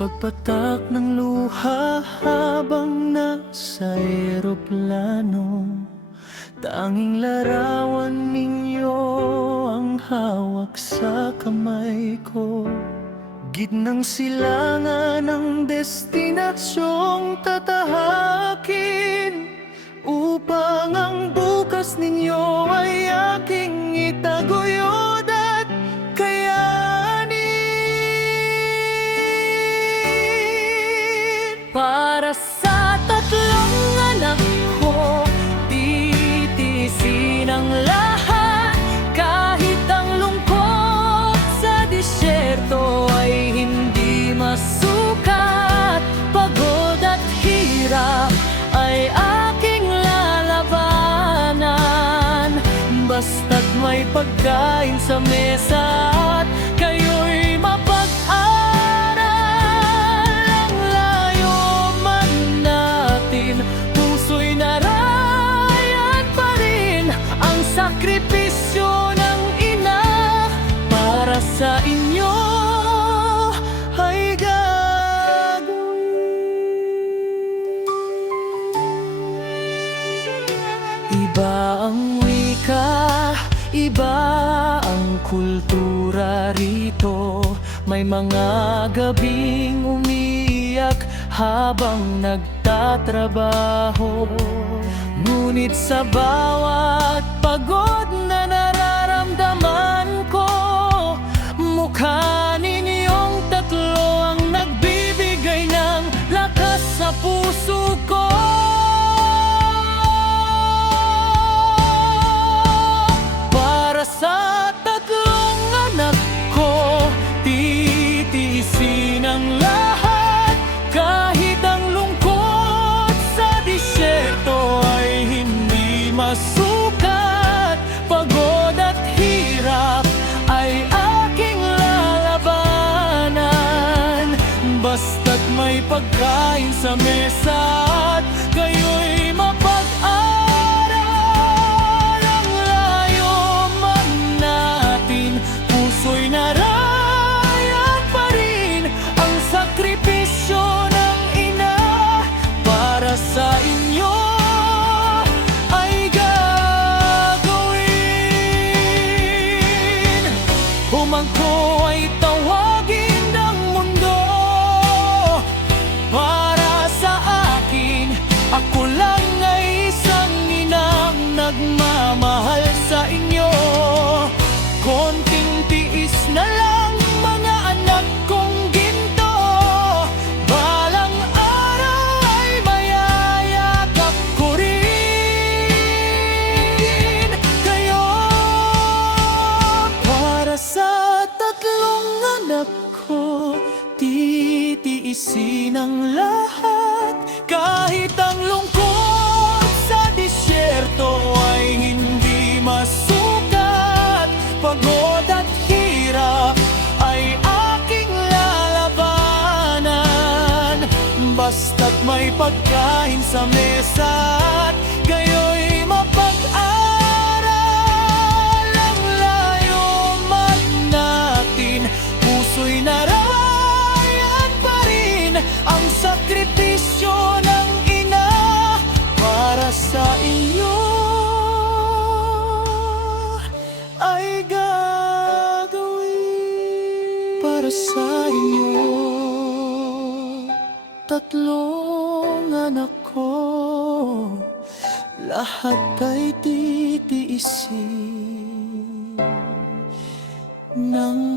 Pagpatak ng luha habang nasa eroplano, tanging larawan ninyo ang hawak sa kamay ko. Gitnang silangan ng destinasyong tatahakin, upang ang bukas ninyo ay aking itaguyod at kayanin. Para sa tatlong anak ko, titiisin ang lahat. Kahit ang lungkot sa disyerto ay hindi masukat. Pagod at hirap ay aking lalabanan, basta't may pagkain sa mesa at kayo'y mapag-aral. Ang layo man natin, puso'y narayan pa rin ang sakripisyo ng ina. Para sa inyo ay iba ang wika, iba ang kultura rito. May mga gabing umiiyak habang nagtatrabaho. Ngunit sa bawat pagod na nararamdaman ko, mukha ninyong tatlo ang nagbibigay ng lakas sa puso ko. Sa tatlong anak ko, titiisin ang lahat. Kahit ang lungkot sa disyerto ay hindi masukat. Pagod at hirap ay aking lalabanan, basta't may pagkain sa mesa at kayo'y mapag-aral. Puso'y narayan pa rin ang sakripisyo ng ina. Para sa inyo ay gagawin. Humangko ay tawagin ng mundo. Para sa akin, ako lang ay isang inang nagmamahal sa inyo. Konting tiis na lang, mga anak kong ginto. Balang araw ay mayayakap ko rin kayo. Para sa tatlong anak ko, titiisin ang lahat. Kahit ang lungkot sa disyerto ay hindi masukat. Pagod at hirap ay aking lalabanan, basta't may pagkain sa mesa at kayo'y mapag-aral. Ang layo man natin, puso'y narayan pa rin ang sakripisyo ng ina. Para sa inyo ay gagawin. Para sa inyo, tatlong anak ko, lahat ay titiisin ng